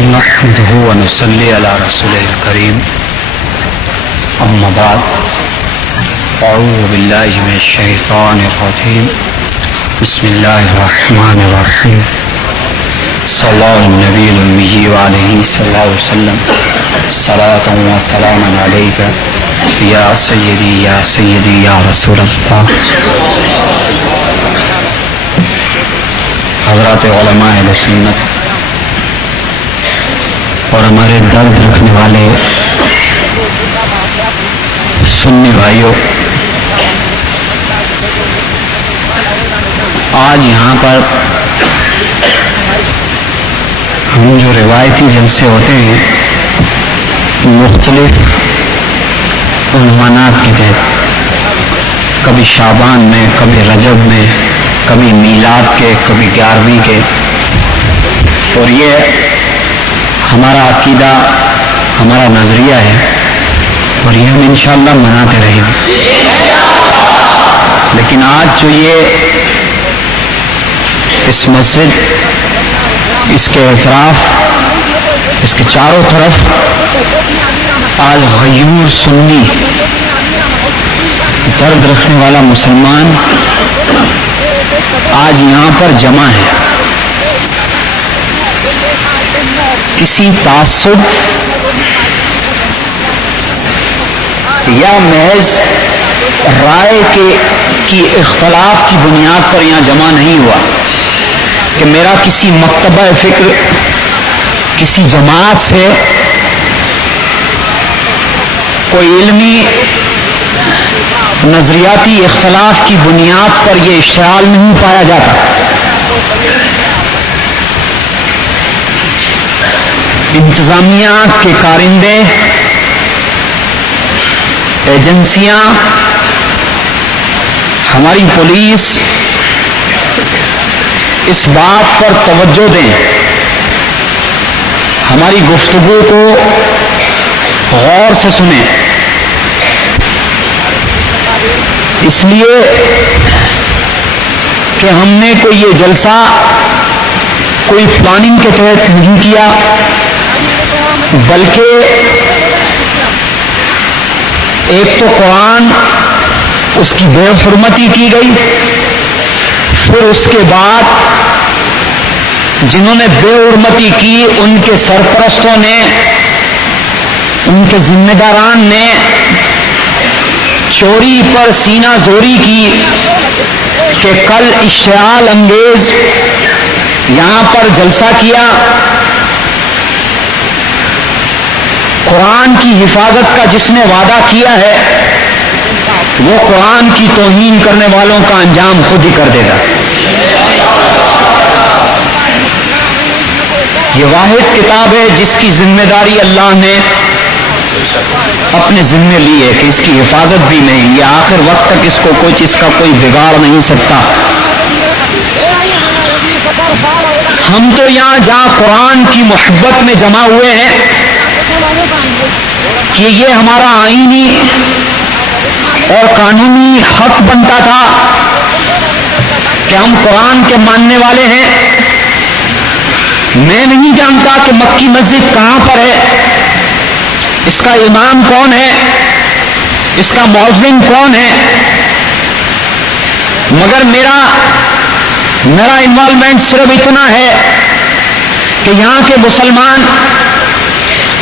نحمده ونصلي على رسوله الكريم اما بعد اعوذ بالله من الشيطان الرجيم بسم الله الرحمن الرحيم صلى الله على النبي الأمي وعليه صلى الله عليه وسلم صلاة وسلاما عليك يا سيدي يا سيدي يا رسول الله. حضرات علماء اہل سنت اور ہمارے درد رکھنے والے سنی بھائیوں، آج یہاں پر ہم جو روایتی جلسے ہوتے ہیں مختلف عنوانات کے تحت، کبھی شعبان میں، کبھی رجب میں، کبھی میلاد کے، کبھی 11ویں کے، اور یہ ہمارا عقیدہ، ہمارا نظریہ ہے اور یہ ہم انشاءاللہ مناتے رہیں گے. لیکن آج جو یہ اس مسجد، اس کے اطراف، اس کے چاروں طرف آج غیور سنی درد رکھنے والا مسلمان آج یہاں پر جمع ہے، کسی تعصب یا محض رائے کی اختلاف کی بنیاد پر یہاں جمع نہیں ہوا کہ میرا کسی مکتبہ فکر، کسی جماعت سے کوئی علمی نظریاتی اختلاف کی بنیاد پر یہ اشتعال نہیں پایا جاتا. انتظامیہ کے کارندے، ایجنسیاں، ہماری پولیس اس بات پر توجہ دیں، ہماری گفتگو کو غور سے سنیں. اس لیے کہ ہم نے کوئی یہ جلسہ کوئی پلاننگ کے تحت نہیں کیا، بلکہ ایک تو قرآن، اس کی بے حرمتی کی گئی، پھر اس کے بعد جنہوں نے بے حرمتی کی ان کے سرپرستوں نے، ان کے ذمہ داران نے چوری پر سینہ زوری کی کہ کل اشتعال انگیز یہاں پر جلسہ کیا. قرآن کی حفاظت کا جس نے وعدہ کیا ہے وہ قرآن کی توہین کرنے والوں کا انجام خود ہی کر دے گا. یہ واحد کتاب ہے جس کی ذمہ داری اللہ نے اپنے ذمے لی ہے کہ اس کی حفاظت بھی نہیں، یہ آخر وقت تک اس کو کوئی چیز کا کوئی بگاڑ نہیں سکتا. ہم تو یہاں جہاں قرآن کی محبت میں جمع ہوئے ہیں کہ یہ ہمارا آئینی اور قانونی حق بنتا تھا کہ ہم قرآن کے ماننے والے ہیں. میں نہیں جانتا کہ مکی مسجد کہاں پر ہے، اس کا امام کون ہے، اس کا مؤذن کون ہے، مگر میرا انوالومنٹ صرف اتنا ہے کہ یہاں کے مسلمان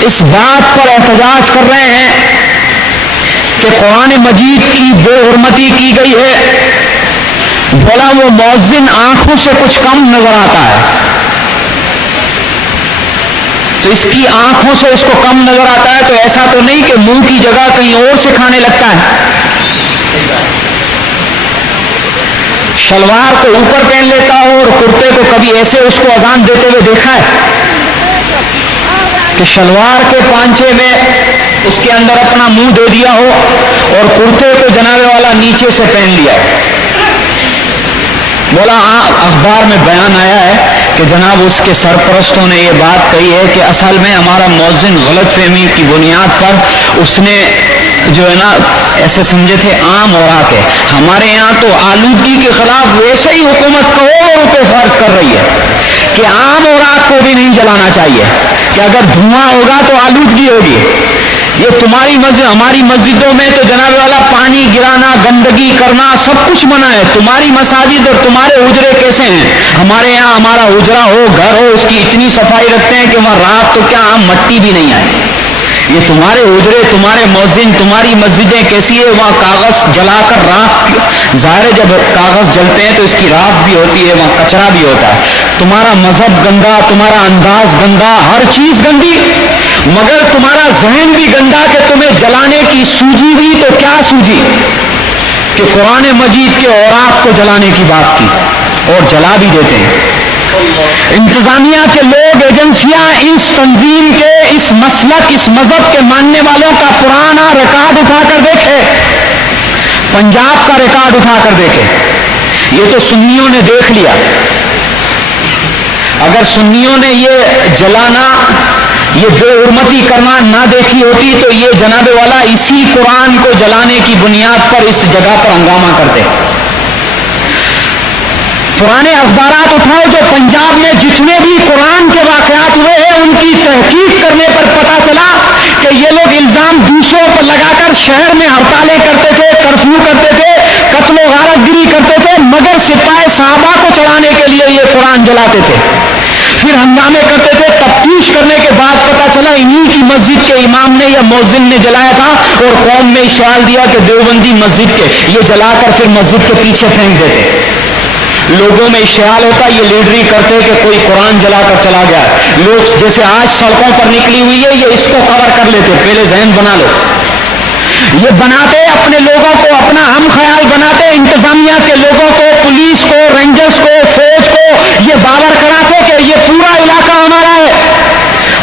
اس بات پر احتجاج کر رہے ہیں کہ قرآن مجید کی بے حرمتی کی گئی ہے. بولا وہ مؤذن آنکھوں سے کچھ کم نظر آتا ہے، تو اس کی آنکھوں سے اس کو کم نظر آتا ہے، تو ایسا تو نہیں کہ منہ کی جگہ کہیں اور سے کھانے لگتا ہے. شلوار کو اوپر پہن لیتا ہو اور کرتے کو کبھی ایسے اس کو اذان دیتے ہوئے دیکھا ہے کہ شلوار کے پانچے میں اس کے اندر اپنا منہ دے دیا ہو اور کرتے کو جناب والا نیچے سے پہن لیا ہے. بولا ہاں، اخبار میں بیان آیا ہے کہ جناب اس کے سرپرستوں نے یہ بات کہی ہے کہ اصل میں ہمارا مؤذن غلط فہمی کی بنیاد پر اس نے جو ہے نا ایسے سمجھے تھے عام اوراق ہے. ہمارے یہاں تو آلودگی کے خلاف ویسے ہی حکومت کروڑوں روپے خرچ کر رہی ہے کہ عام اوراق کو بھی نہیں جلانا چاہیے. کہ اگر دھواں ہوگا تو آلودگی ہوگی. یہ تمہاری مسجد, ہماری مسجدوں میں تو جناب والا پانی گرانا, گندگی کرنا سب کچھ منع ہے. تمہاری مساجد اور تمہارے حجرے کیسے ہیں؟ ہمارے یہاں ہمارا حجرا ہو, گھر ہو, اس کی اتنی صفائی رکھتے ہیں کہ وہاں رات تو کیا مٹی بھی نہیں آئے. یہ تمہارے حجرے, تمہارے مؤذن, تمہاری مسجدیں کیسی ہے؟ وہاں کاغذ جلا کر راکھ, ظاہر ہے جب کاغذ جلتے ہیں تو اس کی راکھ بھی ہوتی ہے, وہاں کچرا بھی ہوتا ہے. تمہارا مذہب گندا, تمہارا انداز گندا, ہر چیز گندی, مگر تمہارا ذہن بھی گندا کہ تمہیں جلانے کی سوجی بھی تو کیا سوجی کہ قرآن مجید کے اوراق کو جلانے کی بات کی, اور جلا بھی دیتے ہیں. انتظامیہ کے لوگ, ایجنسیاں اس تنظیم کے, اس مسلک, اس مذہب کے ماننے والوں کا پرانا ریکارڈ اٹھا کر دیکھے, پنجاب کا ریکارڈ اٹھا کر دیکھے. یہ تو سنیوں نے دیکھ لیا. اگر سنیوں نے یہ جلانا, یہ بے حرمتی کرنا نہ دیکھی ہوتی تو یہ جناب والا اسی قرآن کو جلانے کی بنیاد پر اس جگہ پر ہنگامہ کرتے. پرانے اخبارات اٹھاؤ, جو پنجاب میں جتنے بھی قرآن کے واقعات ہوئے ہیں ان کی تحقیق کرنے پر پتا چلا کہ یہ لوگ الزام دوسروں پر لگا کر شہر میں ہڑتالیں کرتے تھے, کرفیو کرتے تھے, قتل و غارت گری کرتے تھے, مگر سپاہ صحابہ کو چڑھانے کے لیے یہ قرآن جلاتے تھے. پھر ہنگامے کرتے تھے. تفتیش کرنے کے بعد پتا چلا انہی کی مسجد کے امام نے یا مؤذن نے جلایا تھا, اور قوم میں اشعار دیا کہ دیوبندی مسجد کے, یہ جلا کر پھر مسجد کے پیچھے پھینک دیتے. لوگوں میں اشتعال ہوتا, یہ لیڈری کرتے کہ کوئی قرآن جلا کر چلا گیا. لوگ جیسے آج سڑکوں پر نکلی ہوئی ہے, یہ اس کو کور کر لیتے, پہلے ذہن بنا لو. یہ بناتے اپنے لوگوں کو اپنا ہم خیال بناتے, انتظامیہ کے لوگوں کو, پولیس کو, رینجرز کو, فوج کو یہ باور کراتے کہ یہ پورا علاقہ ہمارا ہے.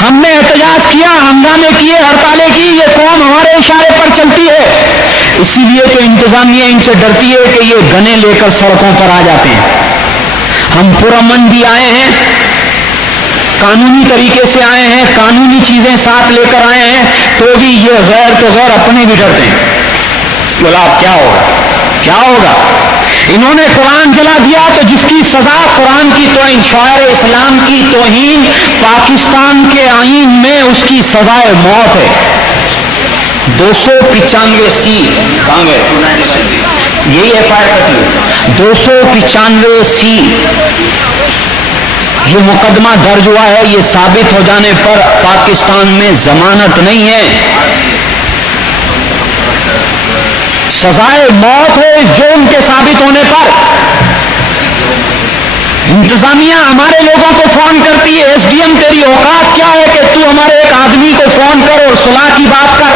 ہم نے احتجاج کیا, ہنگامے کیے, ہڑتالیں کی, یہ قوم ہمارے اشارے پر چلتی ہے. اسی لیے تو انتظامیہ ان سے ڈرتی ہے کہ یہ گنے لے کر سڑکوں پر آ جاتے ہیں. ہم پرامن بھی آئے ہیں, قانونی طریقے سے آئے ہیں, قانونی چیزیں ساتھ لے کر آئے ہیں, تو بھی یہ غیر تو غیر اپنے بھی ڈرتے ہیں. بولا کیا ہوگا, کیا ہوگا. انہوں نے قرآن جلا دیا تو جس کی سزا قرآن کی توہین, شاعر اسلام کی توہین, پاکستان کے آئین میں اس کی سزائے موت ہے. 295C کہاں گئے, یہی ایف آئی آر کٹی, 295C یہ مقدمہ درج ہوا ہے. یہ ثابت ہو جانے پر پاکستان میں ضمانت نہیں ہے, سزائے موت ہے جرم کے ثابت ہونے پر. انتظامیہ ہمارے لوگوں کو فون کرتی ہے, ایس ڈی ایم تیری اوقات کیا ہے کہ تو ہمارے ایک آدمی کو فون کر اور صلح کی بات کر.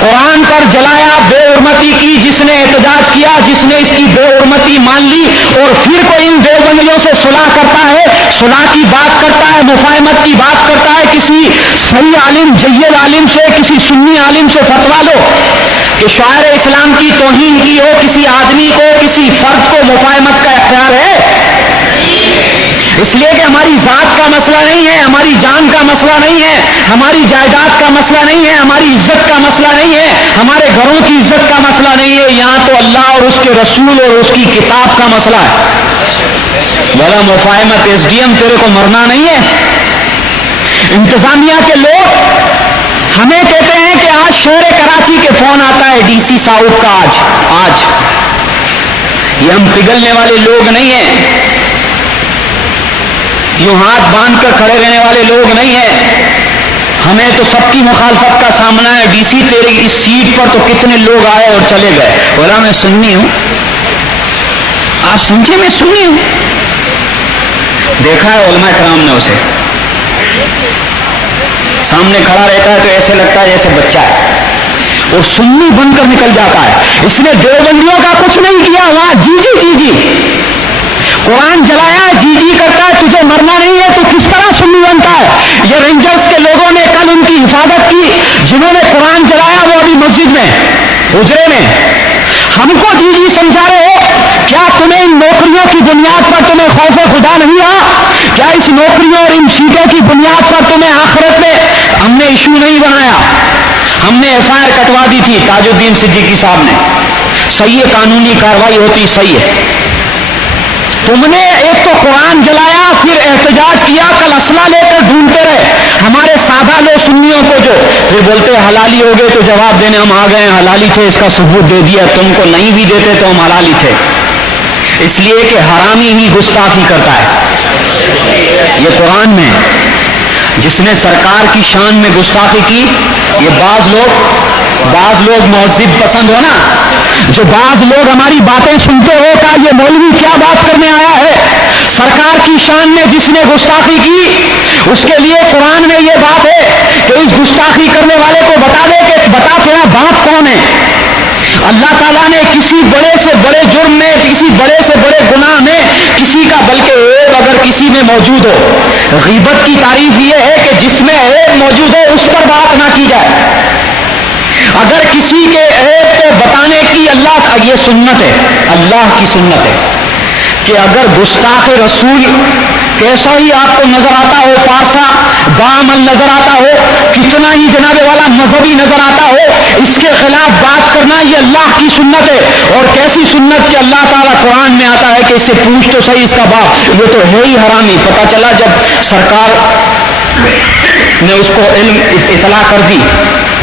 قرآن پر جلایا, بے حرمتی کی, جس نے احتجاج کیا, جس نے اس کی بے حرمتی مان لی, اور پھر کوئی ان دیوبندیوں سے صلح کرتا ہے, صلح کی بات کرتا ہے, مفاہمت کی بات کرتا ہے. کسی صحیح عالم, جید عالم سے, کسی سنی عالم سے فتوا لو کہ شاعر اسلام کی توہین کی ہو, کسی آدمی کو, کسی فرد کو مفاہمت کا اختیار ہے. اس لیے کہ ہماری ذات کا مسئلہ نہیں ہے, ہماری جان کا مسئلہ نہیں ہے, ہماری جائیداد کا مسئلہ نہیں ہے, ہماری عزت کا مسئلہ نہیں ہے, ہمارے گھروں کی عزت کا مسئلہ نہیں ہے. یہاں تو اللہ اور اس کے رسول اور اس کی کتاب کا مسئلہ ہے. بولا مفاہمت, ایس ڈی ایم تیرے کو مرنا نہیں ہے. انتظامیہ کے لوگ ہمیں کہتے ہیں کہ آج شہر کراچی کے فون آتا ہے ڈی سی ساؤتھ کا, آج یہ ہم پگھلنے والے لوگ نہیں ہیں, یوں ہاتھ باندھ کر کھڑے رہنے والے لوگ نہیں ہیں. ہمیں تو سب کی مخالفت کا سامنا ہے. ڈی سی تیرے اس سیٹ پر تو کتنے لوگ آئے اور چلے گئے. بولا میں سنی ہوں. آپ سمجھے میں سنی ہوں. دیکھا ہے علماء کرام نے اسے, سامنے کھڑا رہتا ہے تو ایسے لگتا ہے جیسے بچہ ہے, اور سنی بن کر نکل جاتا ہے. اس نے دیوبندیوں کا کچھ نہیں کیا, وہاں جی جی جی جی قرآن جلایا, جی جی کرتا ہے. تجھے مرنا نہیں ہے تو کس طرح سنی بنتا ہے. یہ رینجرز کے لوگوں نے کل ان کی حفاظت کی, جنہوں نے قرآن جلایا وہ ابھی مسجد میں, حجرے میں. ہم کو جی جی سمجھا رہے ہو. کیا تمہیں ان نوکریوں کی بنیاد پر تمہیں خوف خدا نہیں رہا؟ کیا اس نوکریوں اور ان سیٹوں کی بنیاد پر تمہیں آخرت میں ہم نے ایشو نہیں بنایا؟ ہم نے ایف آئی آر کٹوا دی تھی تاج الدین صدیقی صاحب نے. صحیح ہے, قانونی کارروائی ہوتی, صحیح ہے. تم نے ایک تو قرآن جلایا, پھر احتجاج کیا, کل اسلحہ لے کر ڈھونڈتے رہے. ہمارے بھگا لو سنیوں کو جو پھر بولتے حلالی ہو گئے تو جواب دینے ہم آ گئے ہیں، حلالی تھے، اس کا ثبوت دے دیا، تم کو نہیں بھی دیتے تو ہم حلالی تھے. اس لیے کہ حرامی ہی گستاخی کرتا ہے. یہ قرآن میں جس نے سرکار کی شان میں گستاخی کی، یہ بعض لوگ مہذب پسند ہو نا، جو بعض لوگ ہماری باتیں سنتے ہو کہ یہ مولوی کیا بات کرنے آیا ہے. سرکار کی شان میں جس نے گستاخی کی اس کے لیے قرآن میں یہ بات ہے کہ اس گستاخی کرنے والے کو بتا دے کہ بتا تیرا باپ کون ہے. اللہ تعالیٰ نے کسی بڑے سے بڑے جرم میں، کسی بڑے سے بڑے گناہ میں کسی کا بلکہ عیب اگر کسی میں موجود ہو، غیبت کی تعریف یہ ہے کہ جس میں عیب موجود ہو اس پر بات نہ کی جائے. اگر کسی کے عیب کو بتانے کی یہ سنت ہے، اللہ کی سنت ہے کہ اگر گستاخ رسول کیسا ہی آپ کو نظر آتا ہو، پارسا بعمل نظر آتا ہو، کتنا ہی جناب والا مذہبی نظر آتا ہو، اس کے خلاف بات کرنا یہ اللہ کی سنت ہے. اور کیسی سنت کہ اللہ تعالیٰ قرآن میں آتا ہے کہ اس سے پوچھ تو صحیح اس کا باپ، یہ تو ہے ہی حرامی. پتہ چلا جب سرکار نے اس کو علم اطلاع کر دی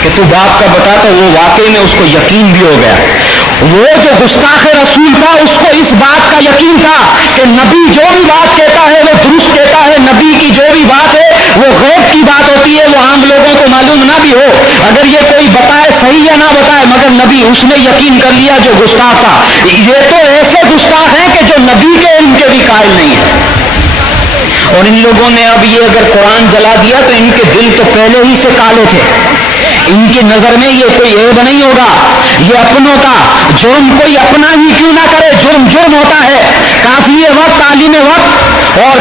کہ تو باپ کا بتا، تو وہ واقعی میں اس کو یقین بھی ہو گیا. وہ جو گستاخ رسول تھا اس کو اس بات کا یقین تھا کہ نبی جو بھی بات کہتا ہے وہ درست کہتا ہے، نبی کی جو بھی بات ہے وہ غیب کی بات ہوتی ہے، وہ عام لوگوں کو معلوم نہ بھی ہو، اگر یہ کوئی بتائے صحیح یا نہ بتائے، مگر نبی اس نے یقین کر لیا جو گستاخ تھا. یہ تو ایسے گستاخ ہیں کہ جو نبی کے علم کے بھی قائل نہیں ہے. اور ان لوگوں نے اب یہ اگر قرآن جلا دیا تو ان کے دل تو پہلے ہی سے کالے تھے، ان کی نظر میں یہ کوئی عیب نہیں ہوگا. یہ اپنوں کا جرم کوئی اپنا ہی کیوں نہ کرے، جرم ہوتا ہے. کافی وقت، عالم وقت اور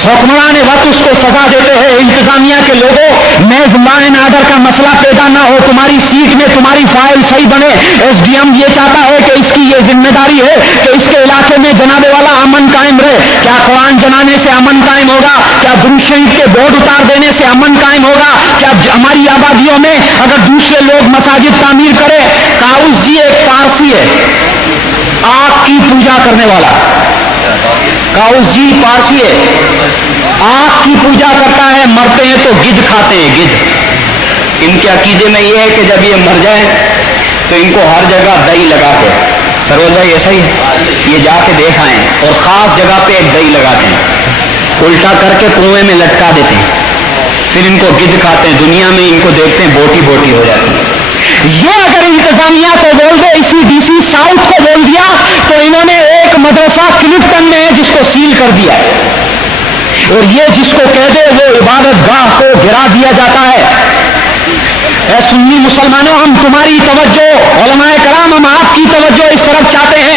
حکمران وقت اس کو سزا دیتے ہیں. انتظامیہ کے لوگوں محض لا اینڈ آرڈر کا مسئلہ پیدا نہ ہو، تمہاری سیٹ میں تمہاری فائل صحیح بنے. ایس ڈی ایم یہ چاہتا ہے کہ اس کی یہ ذمہ داری ہے کہ اس کے علاقے میں جناب والا امن قائم رہے. کیا قرآن جلانے سے امن قائم ہوگا؟ کیا درود شریف کے بورڈ اتار دینے سے امن قائم ہوگا؟ کیا ہماری آبادیوں میں اگر دوسرے لوگ مساجد تعمیر کرے؟ کاؤس جی ایک پارسی ہے، آگ کی پوجا کرنے والا. کاؤس جی پارسی ہے، آگ کی پوجا کرتا ہے. مرتے ہیں تو گدھ کھاتے ہیں، گدھ. ان کے عقیدے میں یہ ہے کہ جب یہ مر جائیں تو ان کو ہر جگہ دہی لگا کے، سروج بھائی ایسا ہی یہ جا کے دیکھ آئیں، اور خاص جگہ پہ ایک دہی لگاتے ہیں، الٹا کر کے کنویں میں لٹکا دیتے ہیں، پھر ان کو گدھ کھاتے ہیں. دنیا میں ان کو دیکھتے ہیں بوٹی بوٹی ہو جاتی ہے. یہ اگر انتظامیہ کو بول دے، اسی ڈی سی ساؤتھ کو بول دیا تو انہوں نے ایک مدرسہ کلفٹن میں ہے جس کو سیل کر دیا ہے، اور یہ جس کو کہہ دے وہ عبادت گاہ کو گرا دیا جاتا ہے. اے سنی مسلمانوں، ہم تمہاری توجہ، علماء کرام ہم آپ کی توجہ اس طرف چاہتے ہیں.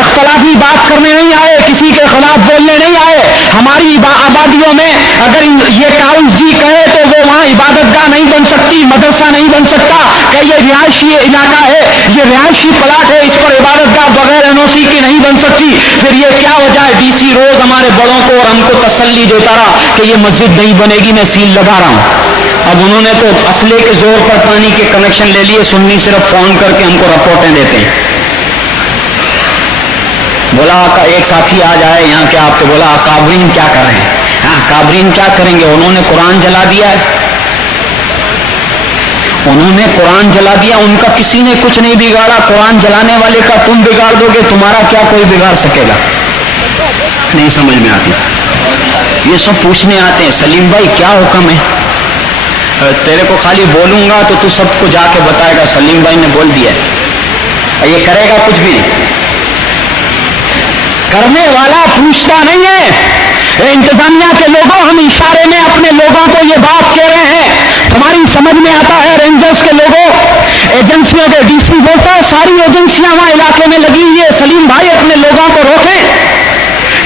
اختلافی بات کرنے نہیں آئے، کسی کے خلاف بولنے نہیں آئے. ہماری آبادیوں میں اگر یہ کاؤس جی کہے تو وہ وہاں عبادت گاہ نہیں بن سکتی، مدرسہ نہیں بن سکتا، کہ یہ رہائشی علاقہ ہے، یہ رہائشی پلاٹ ہے، اس پر عبادت گاہ بغیر این او سی کی نہیں بن سکتی. پھر یہ کیا وجہ ہے؟ ڈی سی روز ہمارے بڑوں کو اور ہم کو تسلی دیتا رہا کہ یہ مسجد نہیں بنے گی، میں سیل لگا رہا ہوں. اب انہوں نے تو اسلحے کے زور پر پانی کے کنیکشن لے لیے، سنی صرف فون کر کے ہم کو رپورٹیں دیتے ہیں. بولا ایک ساتھی آج آئے یہاں کے، آپ کو بولا اکابرین کیا کر رہے ہیں؟ ہاں اکابرین کیا کریں گے، انہوں نے قرآن جلا دیا ہے، انہوں نے قرآن جلا دیا، ان کا کسی نے کچھ نہیں بگاڑا. قرآن جلانے والے کا تم بگاڑ دو گے، تمہارا کیا کوئی بگاڑ سکے گا؟ نہیں سمجھ میں آتی. یہ سب پوچھنے آتے ہیں سلیم بھائی کیا حکم ہے؟ تیرے کو خالی بولوں گا تو سب کو جا کے بتائے گا سلیم بھائی نے بول دیا ہے. یہ کرے گا کچھ بھی نہیں، کرنے والا پوچھتا نہیں ہے. انتظامیہ کے لوگوں، ہم اشارے میں اپنے لوگوں کو یہ بات کہہ رہے ہیں، تمہاری سمجھ میں آتا ہے. رینجرز کے لوگوں، ایجنسیوں کے ڈی سی بولتا ہے ساری ایجنسیاں وہاں علاقے میں لگی ہوئی ہے، سلیم بھائی اپنے لوگوں کو روکیں.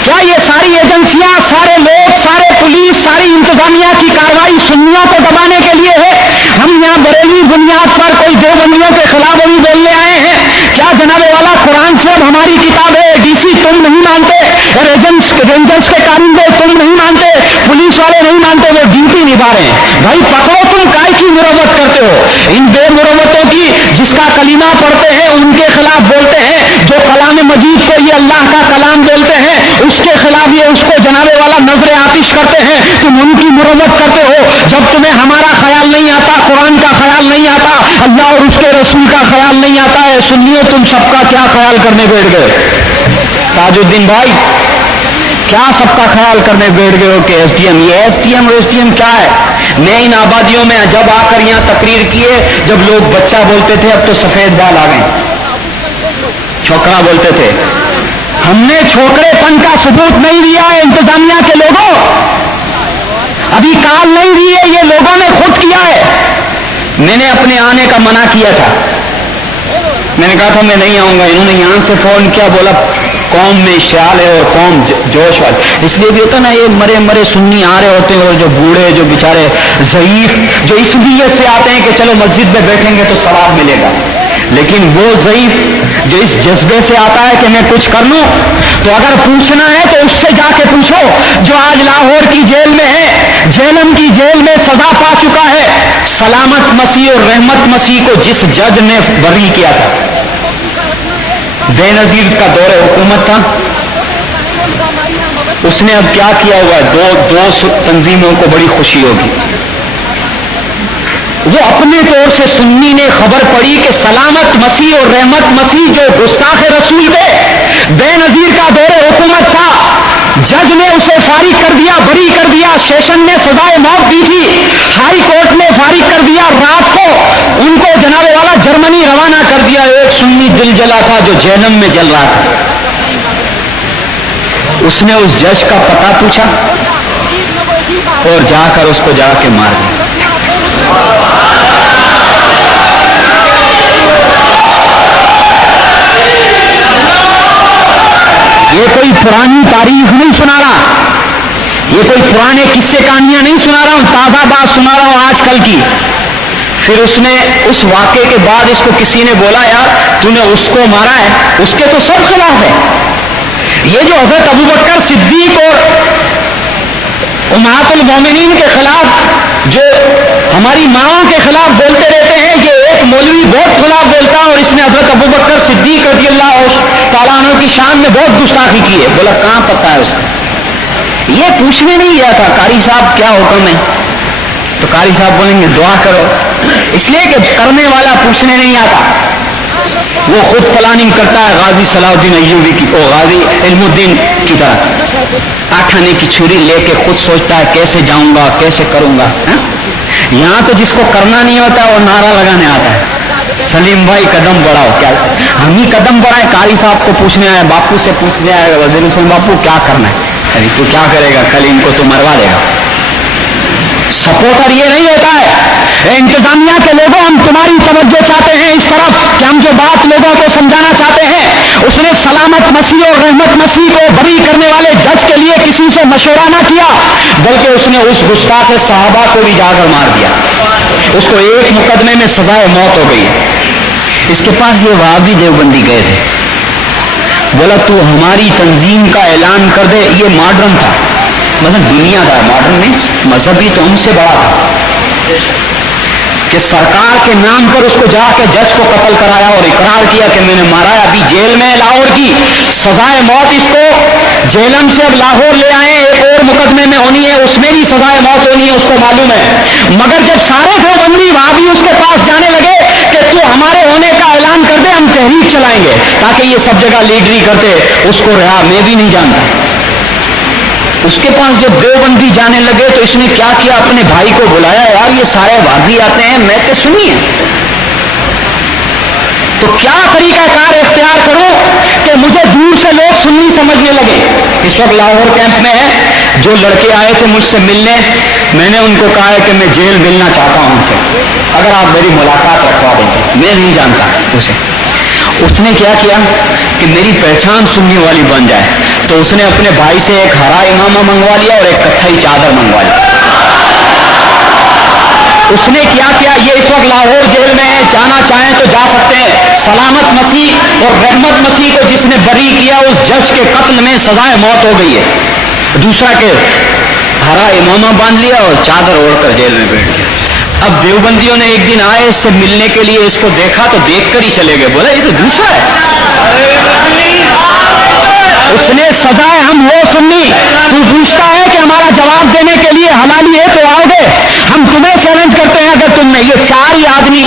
کیا یہ ساری ایجنسیاں، سارے لوگ، سارے پولیس، ساری انتظامیہ کی کارروائی سنیوں کو دبانے کے لیے ہے؟ ہم یہاں بریلوی بنیاد پر کوئی دیوبندیوں کے خلاف ابھی بولنے آئے ہیں؟ کیا جناب والا قرآن سے اب ہماری کتاب ہے؟ ڈی سی تم نہیں مانتے، رینجرز کے کارندے تم نہیں مانتے، پولیس والے نہیں مانتے، وہ ڈیوٹی نبھا رہے ہیں. بھائی پکڑو، تم کائے کی مروت کرتے ہو؟ ان بے مروتوں کی، جس کا کلمہ پڑھتے ہیں ان کے خلاف بولتے ہیں، جو کلام مجید کو یہ اللہ کا کلام بولتے ہیں اس کے خلاف یہ اس کو جناب والا نظر آتش کرتے ہیں. تم ان کی مروت کرتے ہو. جب تمہیں ہمارا سنیوں تم سب کا کیا خیال کرنے بیٹھ گئے؟ تاج الدین بھائی کیا سب کا خیال کرنے بیٹھ گئے ہو کہ ایس ڈی ایم، یہ ایس ڈی ایم کیا ہے؟ میں ان آبادیوں میں جب آ کر یہاں تقریر کیے، جب لوگ بچہ بولتے تھے اب تو سفید بال آ گئے، چھوکرا بولتے تھے. ہم نے چھوکرے پن کا ثبوت نہیں دیا ہے انتظامیہ کے لوگوں، ابھی کال نہیں دی ہے، یہ لوگوں نے خود کیا ہے. میں نے اپنے آنے کا منع کیا تھا، میں نے کہا تھا میں نہیں آؤں گا. انہوں نے یہاں سے فون کیا، بولا قوم میں اشتعال ہے اور قوم جوش والے. اس لیے بھی ہوتا نا، یہ مرے مرے سنی آ رہے ہوتے ہیں اور جو بوڑھے جو بیچارے ضعیف جو اس نیت سے آتے ہیں کہ چلو مسجد میں بیٹھیں گے تو ثواب ملے گا، لیکن وہ ضعیف جو اس جذبے سے آتا ہے کہ میں کچھ کر لوں، تو اگر پوچھنا ہے تو اس سے جا کے پوچھو جو آج لاہور کی جیل میں ہے، جہلم کی جیل میں سزا پا چکا ہے. سلامت مسیح اور رحمت مسیح کو جس جج نے بری کیا تھا، بے نظیر کا دور حکومت تھا، اس نے اب کیا کیا ہوا ہے؟ دو تنظیموں کو بڑی خوشی ہوگی. وہ اپنے طور سے سنی نے خبر پڑی کہ سلامت مسیح اور رحمت مسیح جو گستاخ رسول تھے، بے نظیر کا دور حکومت تھا، جج نے اسے فارغ کر دیا، بری کر دیا. سیشن نے سزائے موت دی تھی، ہائی کورٹ نے فارغ کر دیا. رات کو ان کو جناب والا جرمنی روانہ کر دیا. ایک سنی دل جلا تھا جو جہنم میں جل رہا تھا، اس نے اس جج کا پتہ پوچھا اور جا کر اس کو جا کے مار دیا. یہ کوئی پرانی تاریخ نہیں سنا رہا، یہ کوئی پرانے قصے کہانیاں نہیں سنا رہا ہوں، تازہ بات سنا رہا ہوں آج کل کی. پھر اس نے اس واقعے کے بعد اس کو کسی نے بولا یار تو نے اس کو مارا ہے، اس کے تو سب خلاف ہے. یہ جو حضرت ابوبکر صدیق اور امہات المومنین کے خلاف، جو ہماری ماؤں کے خلاف بولتے رہتے ہیں، یہ ایک مولوی بہت خلاف بولتا ہے اور اس نے حضرت ابوبکر صدیق رضی اللہ تعالیٰ عنہ کی شان میں بہت گستاخی کی ہے. بولا کہاں پتہ ہے اس کا؟ یہ پوچھنے نہیں گیا تھا قاری صاحب کیا حکم ہے، تو قاری صاحب بولیں گے دعا کرو، اس لیے کہ کرنے والا پوچھنے نہیں آتا، وہ خود پلاننگ کرتا ہے. غازی صلاح الدین ایوبی کی، غازی علم الدین کی طرح 8 آنے کی چھری لے کے خود سوچتا ہے کیسے جاؤں گا کیسے کروں گا. یہاں تو جس کو کرنا نہیں ہوتا وہ نعرہ لگانے آتا ہے، سلیم بھائی قدم بڑھاؤ. کیا ہم ہی قدم بڑھائیں؟ قاری صاحب کو پوچھنے آئے، باپو سے پوچھنے آئے، وزیر حسن باپو کیا کرنا ہے؟ ارے تو کیا کرے گا، کل ان کو تو مروا دے گا. سپورٹر یہ نہیں ہوتا ہے. انتظامیہ کے لوگوں ہم تمہاری توجہ چاہتے ہیں اس طرف کہ ہم جو بات لوگوں کو سمجھانا چاہتے ہیں، اس نے سلامت مسیح اور رحمت مسیح کو بری کرنے والے جج کے لیے کسی سے مشورہ نہ کیا، بلکہ اس نے اس گستاخ صحابہ کو بھی جا کر مار دیا. اس کو ایک مقدمے میں سزائے موت ہو گئی. اس کے پاس یہ وہابی دیوبندی گئے تھے، بولا تو ہماری تنظیم کا اعلان کر دے. یہ ماڈرن تھا، مطلب دنیا تھا، ماڈرن مینس مذہبی تو ہم سے بڑا تھا، کہ سرکار کے نام پر اس کو جا کے جج کو قتل کرایا اور اقرار کیا کہ میں نے مارا ہے. ابھی جیل میں لاہور کی سزائے موت اس کو جیلم سے اب لاہور لے آئے، ایک اور مقدمے میں ہونی ہے، اس میں بھی سزائے موت ہونی ہے، اس کو معلوم ہے. مگر جب سارے دیوبندی وہاں بھی اس کے پاس جانے لگے کہ تو ہمارے ہونے کا اعلان کر دے، ہم تحریک چلائیں گے، تاکہ یہ سب جگہ لیڈری کرتے، اس کو رہا. میں بھی نہیں جانتا. اس کے پاس جب دیوبندی جانے لگے تو اس نے کیا کیا، اپنے بھائی کو بلایا، یار یہ سارے وہابی آتے ہیں، میں تے سنیے تو کیا طریقہ کار اختیار کروں کہ مجھے دور سے لوگ سنی سمجھنے لگے. اس وقت لاہور کیمپ میں ہے، جو لڑکے آئے تھے مجھ سے ملنے، میں نے ان کو کہا ہے کہ میں جیل ملنا چاہتا ہوں ان سے، اگر آپ میری ملاقات رکھوا دیں گے. میں نہیں جانتا اسے. اس نے کیا کیا کہ میری پہچان سننے والی بن جائے، تو اس نے اپنے بھائی سے ایک ہرا امامہ منگوا لیا اور ایک کتھئی چادر منگوا لی. اس نے کیا کیا، یہ اس وقت لاہور جیل میں ہے، جانا چاہیں تو جا سکتے ہیں. سلامت مسیح اور رحمت مسیح کو جس نے بری کیا، اس جج کے قتل میں سزائے موت ہو گئی ہے. دوسرا کہ ہرا امامہ باندھ لیا اور چادر اوڑھ کر جیل میں بیٹھ گیا. اب دیوبندیوں نے ایک دن آئے اس سے ملنے کے لیے، اس کو دیکھا تو دیکھ کر ہی چلے گئے، بولا یہ تو دوسرا ہے. اس نے سزائے ہم وہ سنی، تو پوچھتا ہے کہ ہمارا جواب دینے کے لیے حلالی ہے تو آؤ گے، ہم تمہیں چیلنج کرتے ہیں اگر تم نے. یہ 4 ہی آدمی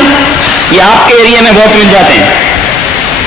یہ آپ کے ایریے میں بہت مل جاتے ہیں.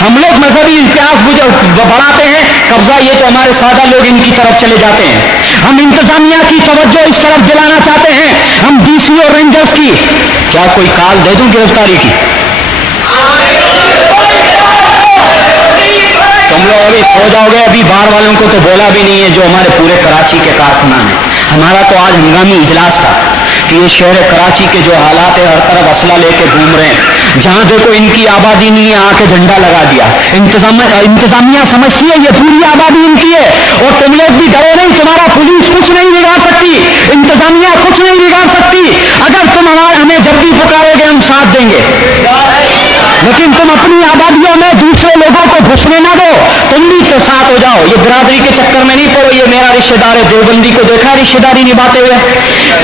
ہم لوگ مذہبی امتیاز بڑھاتے ہیں، قبضہ یہ تو ہمارے سادہ لوگ ان کی طرف چلے جاتے ہیں. ہم انتظامیہ کی توجہ اس طرف دلانا چاہتے ہیں، ہم ڈی سی اور رینجرز کی. کیا کوئی کال دے دوں گرفتاری کی؟ تم لوگ ابھی سو جاؤ گے. ابھی باہر والوں کو تو بولا بھی نہیں ہے جو ہمارے پورے کراچی کے کارکنان ہیں. ہمارا تو آج ہنگامی اجلاس تھا کہ یہ شہر کراچی کے جو حالات ہیں، ہر طرف اسلحہ لے کے گھوم رہے ہیں، جہاں دیکھو ان کی آبادی نہیں ہے، آ کے جھنڈا لگا دیا. انتظامیہ سمجھتی ہے یہ پوری آبادی ان کی ہے، اور تم لوگ بھی ڈرو نہیں، تمہارا پولیس کچھ نہیں بگاڑ سکتی، انتظامیہ کچھ نہیں بگاڑ سکتی. اگر تم ہمیں جب بھی پکارو گے ہم ساتھ دیں گے، لیکن تم اپنی آبادیوں میں دوسرے لوگوں کو گھسنے نہ دو. تم بھی تو ساتھ ہو جاؤ. یہ برادری کے چکر میں نہیں پڑو. یہ میرا رشتہ دار ہے، دیوبندی کو دیکھا رشتہ داری نبھاتے ہوئے؟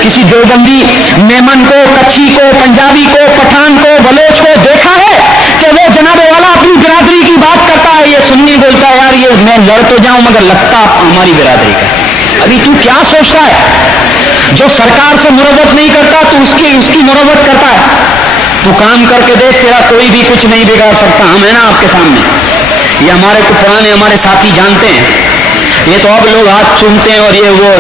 کسی دیوبندی میمن کو، کچھی کو، پنجابی کو، پٹھان کو، بلوچ کو دیکھا ہے کہ وہ جناب والا اپنی برادری کی بات کرتا ہے؟ یہ سنی بولتا ہے یار یہ میں لڑ تو جاؤں مگر لگتا ہماری برادری کا. ابھی تو کیا سوچتا ہے؟ جو سرکار سے مروت نہیں کرتا تو اس کی مروت کرتا ہے. تو کام کر کے دیکھ، تیرا کوئی بھی کچھ نہیں بگاڑ سکتا. ہم ہیں نا آپ کے سامنے. یہ ہمارے کو پرانے ہمارے ساتھی جانتے ہیں. یہ تو اب لوگ ہاتھ چومتے ہیں اور یہ وہ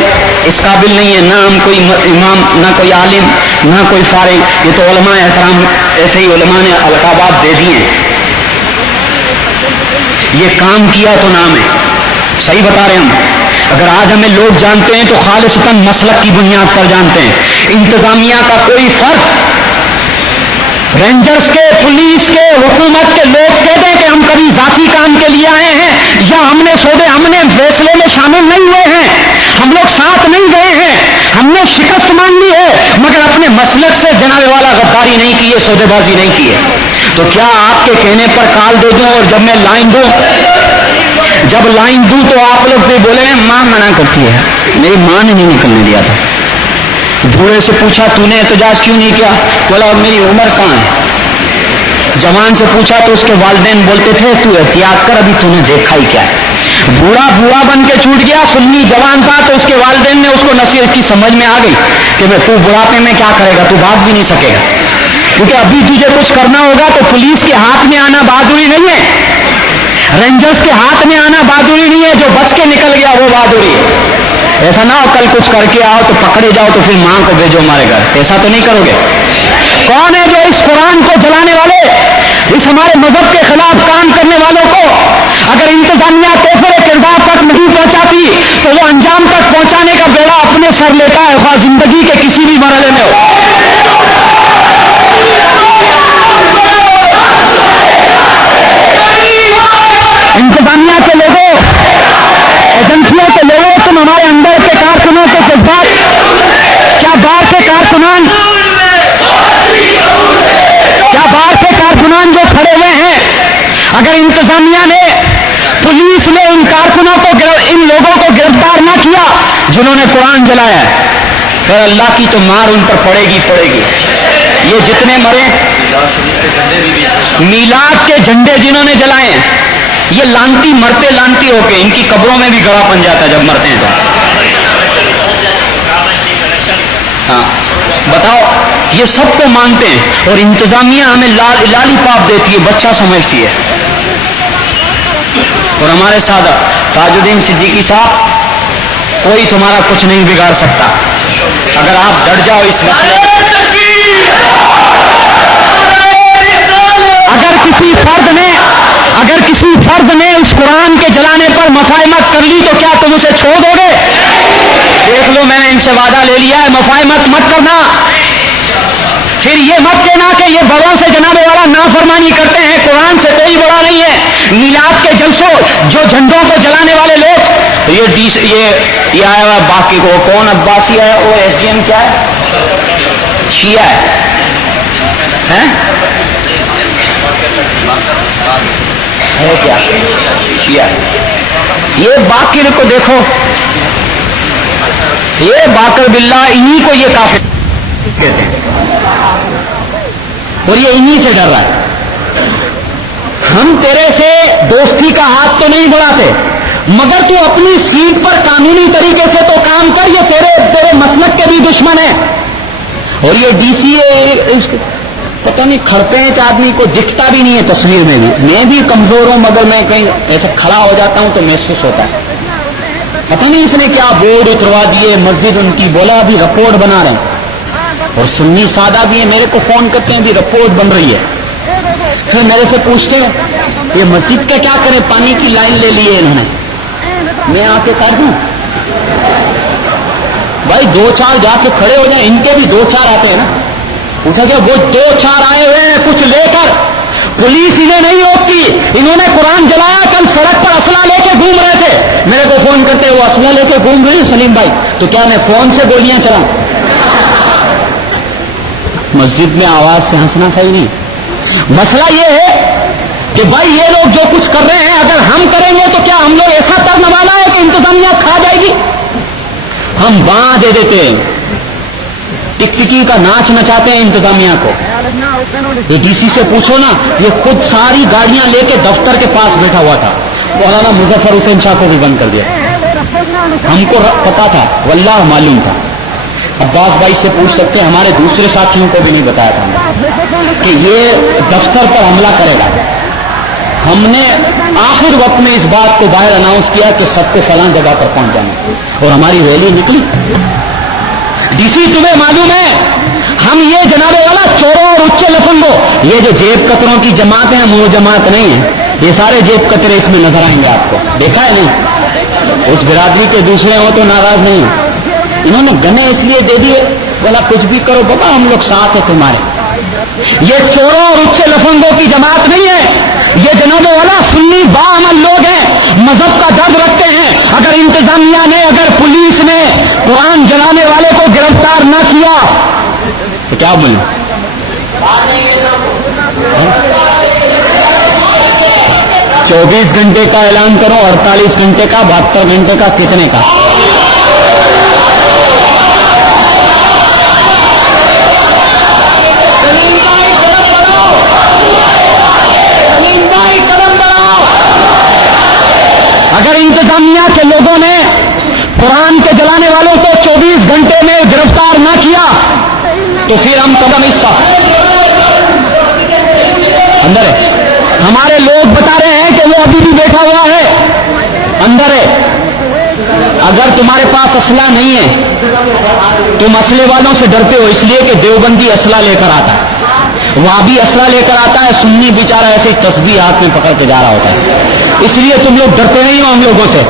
اس قابل نہیں ہے، نہ ہم کوئی امام، نہ کوئی عالم، نہ کوئی فارغ. یہ تو علماء احترام، ایسے ہی علماء نے القابات دے دیے. یہ کام کیا تو نام ہے. صحیح بتا رہے ہم. اگر آج ہمیں لوگ جانتے ہیں تو خالصتاً مسلک کی بنیاد پر جانتے ہیں. انتظامیہ کا کوئی فرق، رینجرز کے، پولیس کے، حکومت کے لوگ کہہ دیں کہ ہم کبھی ذاتی کام کے لیے آئے ہیں یا ہم نے فیصلے میں شامل نہیں ہوئے ہیں، ہم لوگ ساتھ نہیں گئے ہیں، ہم نے شکست مان لی ہے مگر اپنے مسلک سے جناب والا غداری نہیں کی ہے، سودے بازی نہیں کی ہے. تو کیا آپ کے کہنے پر کال دے دوں اور جب میں لائن دوں تو آپ لوگ بھی بولے ماں منع کرتی ہے؟ میری ماں نے نہیں نکلنے دیا تھا. بوڑھے سے پوچھا تو نے احتجاج کیوں نہیں کیا؟ بولا اب میری عمر کہاں ہے. جوان سے پوچھا تو اس کے والدین بولتے تھے تو احتیاط کر، ابھی تو نے دیکھا ہی کیا ہے. بوڑھا بن کے چھوٹ گیا، سنی جوان تھا تو اس کے والدین نے اس کو نصیحت، اس کی سمجھ میں آ گئی کہ میں تو بڑھاپے میں کیا کرے گا، تو بھاگ بھی نہیں سکے گا، کیونکہ ابھی تجھے کچھ کرنا ہوگا تو پولیس کے ہاتھ میں آنا بہادری نہیں ہے، رینجرز کے ہاتھ میں آنا بہادری نہیں ہے. جو بچ کے نکل گیا وہ بہادری ہے. ایسا نہ ہو کل کچھ کر کے آؤ تو پکڑے جاؤ تو پھر ماں کو بھیجو ہمارے گھر. ایسا تو نہیں کرو گے. کون ہے جو اس قرآن کو جلانے والے، اس ہمارے مذہب کے خلاف کام کرنے والوں کو اگر انتظامیہ توفر کردار تک نہیں پہنچاتی تو وہ انجام تک پہنچانے کا بیڑا اپنے سر لیتا ہے، خواہ زندگی کے کسی بھی مرحلے میں ہو. انتظامیہ کے لوگوں، ایجنسیوں کے لوگوں، تم ہمارے اندر کے کارکنوں کے جذبات، کیا باہر کے کارکنان جو کھڑے ہوئے ہیں، اگر انتظامیہ نے، پولیس نے ان کارکنوں کو، ان لوگوں کو گرفتار نہ کیا جنہوں نے قرآن جلایا ہے، پھر اللہ کی تو مار ان پر پڑے گی. یہ جتنے مرے، میلاد کے جھنڈے جنہوں نے جلائے ہیں، یہ لانتی مرتے لانتی ہو کے ان کی قبروں میں بھی گڑا بن جاتا ہے جب مرتے ہیں تو. ہاں بتاؤ، یہ سب کو مانتے ہیں اور انتظامیہ ہمیں لالی پاپ دیتی ہے، بچہ سمجھتی ہے. اور ہمارے سادہ تاج الدین صدیقی صاحب، کوئی تمہارا کچھ نہیں بگاڑ سکتا اگر آپ ڈٹ جاؤ اس مسئلے میں. اگر کسی فرد نے اس قرآن کے جلانے پر مفاہمت کر لی تو کیا تم اسے چھوڑ دو گے؟ دیکھ لو، میں نے ان سے وعدہ لے لیا ہے، مفاہمت مت کرنا. پھر یہ مت کہنا کہ یہ بڑوں سے جناب والا نافرمانی کرتے ہیں. قرآن سے کوئی بڑا نہیں ہے. میلاد کے جلسوں جو جھنڈوں کو جلانے والے لوگ، یہ آیا ہوا باقی کو کون عباسی ہے، وہ ایس ڈی ایم کیا ہے، شیعہ ہے کیا شیعہ. یہ باقر کو دیکھو، یہ باقر باللہ، انہی کو یہ کافر کہتے ہیں اور یہ انہی سے ڈر رہا ہے. ہم تیرے سے دوستی کا ہاتھ تو نہیں بڑھاتے مگر تو اپنی سیٹ پر قانونی طریقے سے تو کام کر. یہ تیرے مسلک کے بھی دشمن ہیں اور یہ ڈی سی پتہ نہیں کھڑپینچ آدمی کو دکھتا بھی نہیں ہے تصویر میں بھی. میں بھی کمزور ہوں مگر میں کہیں ایسے کھڑا ہو جاتا ہوں تو محسوس ہوتا ہے. پتہ نہیں اس نے کیا بورڈ اتروا دیے مسجد ان کی, بولا ابھی رپورٹ بنا رہے ہیں. اور سنی سادہ بھی ہے, میرے کو فون کرتے ہیں ابھی رپورٹ بن رہی ہے. پھر میرے سے پوچھتے ہیں یہ مسجد کا کیا کریں, پانی کی لائن لے لی ہے انہوں نے. میں آ کے کر دوں بھائی, 2-4 جا کے کھڑے ہو جائیں. ان کے بھی 2-4 آتے ہیں نا. پوچھا کہ وہ 2-4 آئے ہوئے ہیں کچھ لے کر, پولیس انہیں نہیں روکتی. انہوں نے قرآن جلایا, کل سڑک پر اسلحہ لے کے گھوم رہے تھے. میرے کو فون کرتے وہ اسلحہ لے کے گھوم رہے ہیں سلیم بھائی, تو کیا میں فون سے گولیاں چلاؤں؟ مسجد میں آواز سے ہنسنا صحیح نہیں. مسئلہ یہ ہے کہ بھائی یہ لوگ جو کچھ کر رہے ہیں اگر ہم کریں گے تو کیا ہم لوگ ایسا کرنے والا ہے کہ انتظامیہ کھا جائے گی؟ ہم باں دے دیتے ہیں, ٹکٹکی کا ناچ نچاتے ہیں انتظامیہ کو. تو ڈی سی سے پوچھو نا, یہ خود ساری گاڑیاں لے کے دفتر کے پاس بیٹھا ہوا تھا. مولانا مظفر حسین شاہ کو بھی بند کر دیا. ہم کو پتا تھا, واللہ معلوم تھا. عباس بھائی سے پوچھ سکتے ہیں, ہمارے دوسرے ساتھیوں کو بھی نہیں بتایا تھا کہ یہ دفتر پر حملہ کرے گا. ہم نے آخر وقت میں اس بات کو باہر اناؤنس کیا کہ سب کو فلاں جگہ پر پہنچ جانا, اور ہماری ریلی نکلی. ڈی سی تمہیں معلوم ہے ہم یہ جناب والا چوروں اور اچے لفنگوں, یہ جو جیب کتروں کی جماعت ہے وہ جماعت نہیں ہے. یہ سارے جیب کترے اس میں نظر آئیں گے آپ کو, دیکھا ہے نہیں. اس برادری کے دوسرے ہوں تو ناراض نہیں ہیں. انہوں نے گنے اس لیے دے دیے, بولا کچھ بھی کرو بابا ہم لوگ ساتھ ہیں تمہارے. یہ چوروں اور اچے لفنگوں کی جماعت نہیں ہے, یہ جناب والا سنی باعمل لوگ ہیں, مذہب کا درد رکھتے ہیں. اگر انتظامیہ نے, اگر پولیس نے قرآن جلانے والے کو گرفتار نہ کیا تو کیا بولیں؟ 24 گھنٹے کا اعلان کرو, 48 گھنٹے کا, 72 گھنٹے کا, کتنے کا؟ اگر انتظامیہ کے لوگوں نے قرآن کے جلانے والوں کو 24 گھنٹے میں گرفتار نہ کیا تو پھر ہم قدم حصہ اندر ہے. ہمارے لوگ بتا رہے ہیں کہ وہ ابھی بھی بیٹھا ہوا ہے, اندر ہے. اگر تمہارے پاس اسلحہ نہیں ہے, تم اسلحے والوں سے ڈرتے ہو اس لیے کہ دیوبندی اسلحہ لے کر آتا ہے, وہابی اسلحہ لے کر آتا ہے, سنی بیچارہ ایسے ہی تسبیح ہاتھ میں پکڑ کے جا رہا ہوتا ہے, اس لیے تم لوگ ڈرتے نہیں ہو ہم لوگوں سے.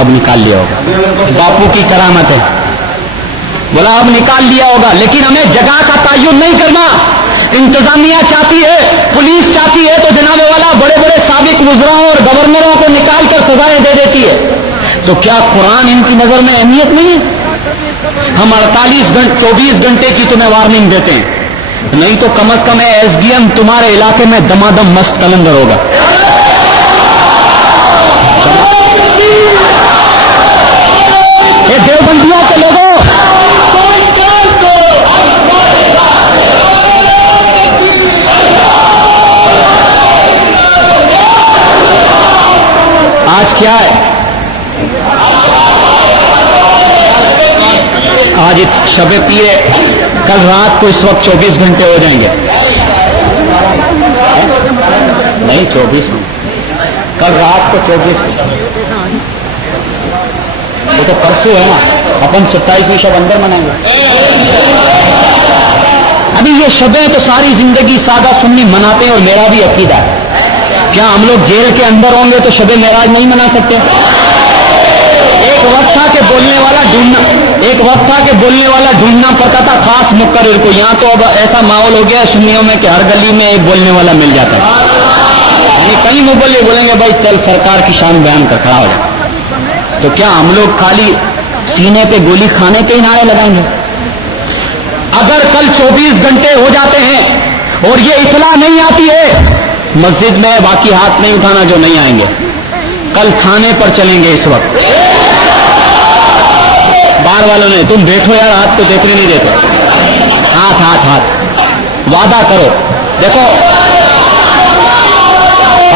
اب نکال لیا ہوگا, باپو کی کرامت ہے, بولا اب نکال لیا ہوگا. لیکن ہمیں جگہ کا تعین نہیں کرنا. انتظامیہ چاہتی ہے, پولیس چاہتی ہے تو جناب والا بڑے بڑے سابق وزراء اور گورنروں کو نکال کر سزائیں دے دیتی ہے. تو کیا قرآن ان کی نظر میں اہمیت نہیں ہے؟ ہم 24 گھنٹے کی تمہیں وارننگ دیتے ہیں, نہیں تو کم از کم ایس ڈی ایم تمہارے علاقے میں دمادم مست کلندر ہوگا. یہ دیوبندیوں کے لوگوں, آج کیا ہے؟ آج شب پیرے, کل رات کو اس وقت 24 گھنٹے ہو جائیں گے. نہیں 24 کل رات کو 24, وہ تو پرسوں ہے نا, اپن 27ویں شب اندر منائیں گے. ابھی یہ شبیں تو ساری زندگی سادہ سنی مناتے ہیں, اور میرا بھی عقیدہ ہے. کیا ہم لوگ جیل کے اندر ہوں گے تو شب معراج نہیں منا سکتے؟ ایک وقت تھا کہ بولنے والا ڈھونڈنا پڑتا تھا خاص مقرر کو. یہاں تو اب ایسا ماحول ہو گیا سنیوں میں کہ ہر گلی میں ایک بولنے والا مل جاتا ہے. یعنی کئی مبلغ بولیں گے بھائی چل سرکار کی شان بیان کر کھڑا ہو. تو کیا ہم لوگ خالی سینے پہ گولی کھانے کے ہی نعرے لگائیں گے؟ اگر کل 24 گھنٹے ہو جاتے ہیں اور یہ اطلاع نہیں آتی ہے, مسجد میں باقی ہاتھ نہیں اٹھانا جو نہیں آئیں گے. کل کھانے پر چلیں گے. اس وقت بار والوں نے, تم بیٹھو یار, ہاتھ کو دیکھنے نہیں دیتے. ہاتھ وعدہ کرو. دیکھو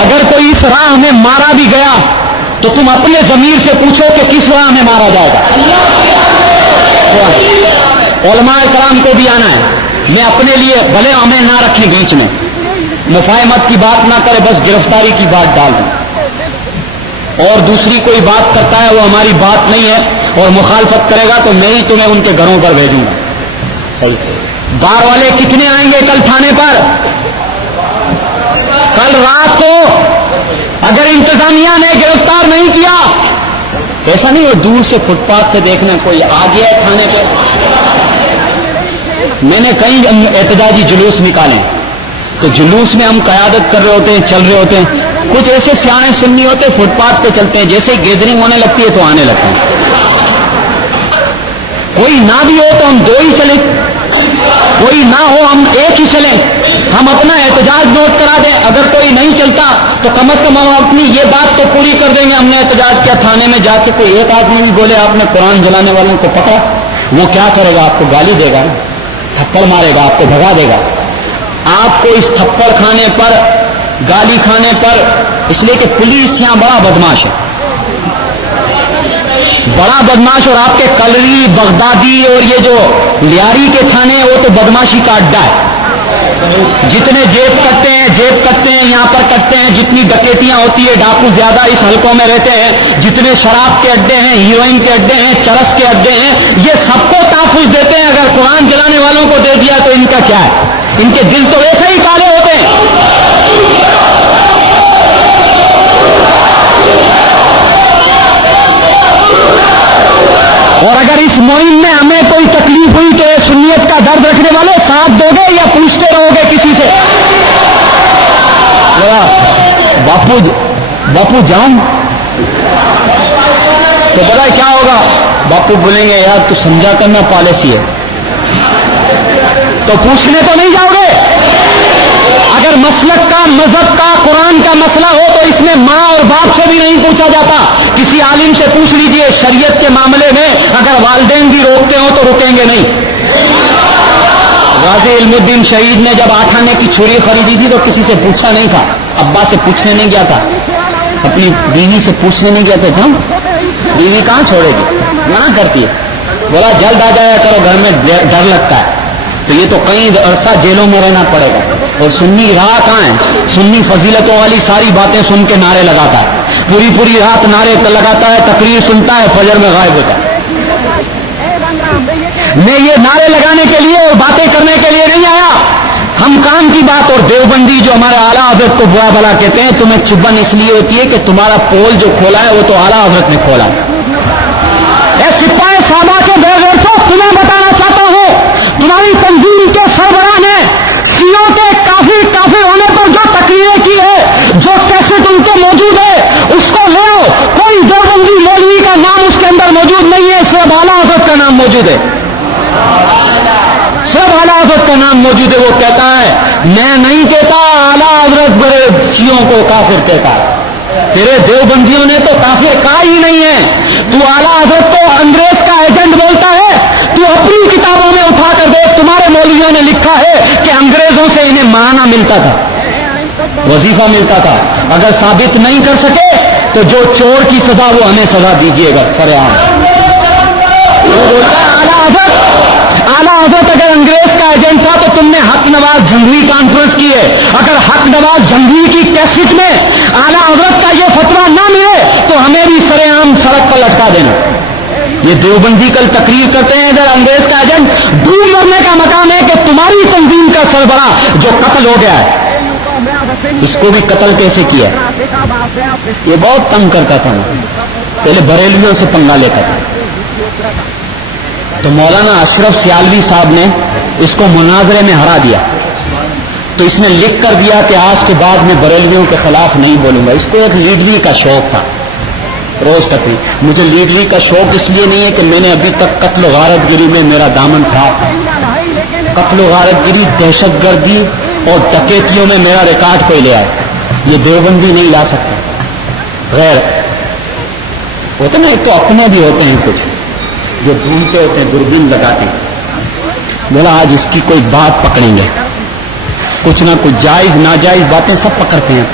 اگر کوئی اس راہ میں مارا بھی گیا تو تم اپنے ضمیر سے پوچھو کہ کس راہ میں مارا جائے گا. علماء کرام کو بھی آنا ہے, میں اپنے لیے بھلے ہمیں نہ رکھیں بیچ میں، مفاہمت کی بات نہ کرے، بس گرفتاری کی بات ڈال دیں، اور دوسری کوئی بات کرتا ہے وہ ہماری بات نہیں ہے اور مخالفت کرے گا تو میں ہی تمہیں ان کے گھروں پر بھیجوں گا۔ بار والے کتنے آئیں گے کل تھانے پر؟ کل رات کو اگر انتظامیہ نے گرفتار نہیں کیا، ایسا نہیں وہ دور سے فٹ پاتھ سے دیکھنا کوئی آ گیا ہے تھانے پہ۔ میں نے کئی احتجاجی جلوس نکالے تو جلوس میں ہم قیادت کر رہے ہوتے ہیں، چل رہے ہوتے ہیں، کچھ ایسے سیانے سنی ہوتے فٹ پاتھ پہ چلتے ہیں، جیسے گیدرنگ ہونے لگتی ہے تو آنے لگتے ہیں۔ کوئی نہ بھی ہو تو ہم دو ہی چلیں، کوئی نہ ہو ہم ایک ہی چلیں، ہم اپنا احتجاج نوٹ کرا دیں۔ اگر کوئی نہیں چلتا تو کم از کم ہم اپنی یہ بات تو پوری کر دیں گے، ہم نے احتجاج کیا، تھانے میں جا کے کوئی ایک آدمی بھی بولے آپ نے قرآن جلانے والوں کو پکڑا، وہ کیا کرے گا؟ آپ کو گالی دے گا، تھپڑ مارے گا، آپ کو بھگا دے گا۔ آپ کو اس تھپڑ کھانے پر، گالی کھانے پر، اس لیے کہ پولیس یہاں بڑا بدماش ہے، بڑا بدماش، اور آپ کے کلری، بغدادی اور یہ جو لیاری کے تھانے ہیں وہ تو بدماشی کا اڈا ہے۔ جتنے جیب کٹتے ہیں یہاں پر کٹتے ہیں، جتنی ڈکیتیاں ہوتی ہے، ڈاکو زیادہ اس حلقوں میں رہتے ہیں، جتنے شراب کے اڈے ہیں، ہیروئن کے اڈے ہیں، چرس کے اڈے ہیں، یہ سب کو تحفظ دیتے ہیں۔ اگر قرآن جلانے والوں کو دے دیا تو ان کا کیا ہے؟ ان کے دل تو ایسے ہی کالے ہوتے ہیں۔ اور اگر اس مہم میں ہمیں کوئی تکلیف ہوئی تو یہ سنیت کا درد رکھنے والے ساتھ دو گے یا پوچھتے رہو گے کسی سے؟ باپو جاؤں تو پتا کیا ہوگا؟ باپو بولیں گے یار تو سمجھا کرنا پالیسی ہے، تو پوچھنے تو نہیں جاؤ گے۔ اگر مسلک کا، مذہب کا، قرآن کا مسئلہ ہو تو اس میں ماں اور باپ سے بھی نہیں پوچھا جاتا، کسی عالم سے پوچھ لیجئے۔ شریعت کے معاملے میں اگر والدین بھی روکتے ہوں تو رکیں گے نہیں۔ غازی علم الدین شہید نے جب 8 آنے کی چھری خریدی تھی تو کسی سے پوچھا نہیں تھا، ابا سے پوچھنے نہیں گیا تھا، اپنی بیوی سے پوچھنے نہیں گیا تھا، بیوی کہاں چھوڑے گی، منع کرتی ہے، بولا جلد آ جایا کرو گھر میں ڈر لگتا ہے، تو یہ تو کئی عرصہ جیلوں میں رہنا پڑے گا۔ اور سنی راہ کہاں ہے؟ سنی فضیلتوں والی ساری باتیں سن کے نعرے لگاتا ہے، پوری رات نعرے لگاتا ہے، تقریر سنتا ہے، فجر میں غائب ہوتا ہے۔ میں یہ نعرے لگانے کے لیے اور باتیں کرنے کے لیے نہیں آیا، ہم کام کی بات۔ اور دیوبندی جو ہمارے اعلیٰ حضرت کو برا بھلا کہتے ہیں، تمہیں چبن اس لیے ہوتی ہے کہ تمہارا پول جو کھولا ہے وہ تو اعلیٰ حضرت نے کھولا ہے۔ اے سپاہی صحابہ کے بے غیرتوں، تمہیں بتانا چاہتا ہوں، تمہاری تنظیم کے سربراہ نے سیوں کے کافی ہونے پر جو تقریریں کی ہے، جو کیسٹ ان کے موجود ہے، اس کو لے آؤ۔ کوئی دیوبندی مولوی کا نام اس کے اندر موجود نہیں ہے، صرف اعلیٰ حضرت کا نام موجود ہے، صرف اعلیٰ حضرت کا نام موجود ہے۔ وہ کہتا ہے میں نہیں کہتا، اعلیٰ حضرت بڑے سیوں کو کافر کہتا ہے۔ تیرے دیوبندیوں نے تو کافر کہا ہی نہیں ہے، تو اعلیٰ حضرت کو انگریز کا ایجنٹ بولتا ہے۔ تو اپنی کتابوں میں اٹھا کر دیکھ، تمہارے مولویوں نے لکھا ہے کہ انگریزوں سے انہیں ماہانہ ملتا تھا، وظیفہ ملتا تھا۔ اگر ثابت نہیں کر سکے تو جو چور کی سزا وہ ہمیں سزا دیجیے گا سر عام۔ وہ بولتا ہے اعلیٰ حضرت اگر انگریز کا ایجنٹ تھا تو تم نے حق نواز جھنگوی کانفرنس کی ہے، اگر حق نواز جھنگوی کی کیسٹ میں اعلیٰ حضرت کا یہ فتویٰ نہ ملے تو ہمیں بھی سر عام سڑک پر لٹکا دینا۔ یہ دیوبندی کل تقریر کرتے ہیں ادھر انگریز کا ایجنٹ، ڈوب مرنے کا مقام ہے کہ تمہاری تنظیم کا سربراہ جو قتل ہو گیا ہے، اس کو بھی قتل کیسے کیا؟ یہ بہت تنگ کرتا تھا، پہلے بریلویوں سے پنگا لیتا تھا، تو مولانا اشرف سیالوی صاحب نے اس کو مناظرے میں ہرا دیا، تو اس نے لکھ کر دیا کہ آج کے بعد میں بریلویوں کے خلاف نہیں بولوں گا۔ اس کو ایک لیڈری کا شوق تھا، روز کرتی مجھے لیڈری کا شوق اس لیے نہیں ہے کہ میں نے ابھی تک قتل و غارت گری میں میرا دامن صاف ہے، قتل و غارت گری، دہشت گردی اور ڈکیتیوں میں میرا ریکارڈ کوئی لے آئے، یہ دیوبندی نہیں لا سکتے۔ غیر ہوتے نا، ایک تو اپنے بھی ہوتے ہیں کچھ جو ڈھونڈتے ہوتے ہیں، دوربین لگاتے ہیں، بولا آج اس کی کوئی بات پکڑیں گے، کچھ نہ کچھ جائز ناجائز باتیں سب پکڑتے ہیں۔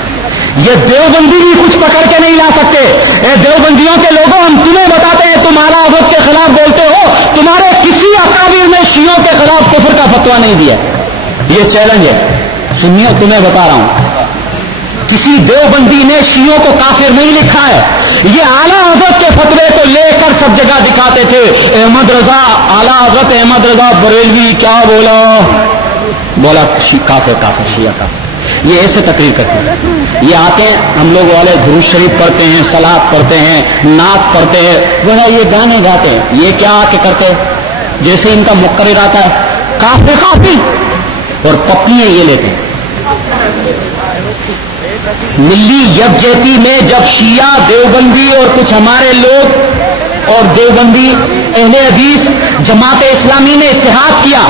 یہ دیوبندی بھی کچھ پکڑ کے نہیں لا سکتے۔ اے دیوبندیوں کے لوگوں، ہم تمہیں بتاتے ہیں، تم اعلیٰ حضرت کے خلاف بولتے ہو، تمہارے کسی اکابر میں شیعوں کے خلاف کفر کا فتوا نہیں دیا. یہ چیلنج ہے سنیوں, تمہیں بتا رہا ہوں, کسی دیوبندی نے شیعوں کو کافر نہیں لکھا ہے. یہ اعلیٰ حضرت کے فتوے کو لے کر سب جگہ دکھاتے تھے. احمد رضا, اعلیٰ حضرت احمد رضا بریلوی کیا بولا کافر کافر شیعہ کافر. یہ ایسے تقریر کرتے ہیں. یہ آتے ہیں, ہم لوگ والے درود شریف پڑھتے ہیں, صلات پڑھتے ہیں, نعت پڑھتے ہیں, وہ یہ گانے گاتے ہیں. یہ کیا آ کے کرتے ہیں, جیسے ان کا مقرر آتا ہے کافر کافر, اور پپیاں یہ لیتے ہیں. ملی یکجہتی میں جب شیعہ دیوبندی اور کچھ ہمارے لوگ اور دیوبندی اہل حدیث جماعت اسلامی نے اتحاد کیا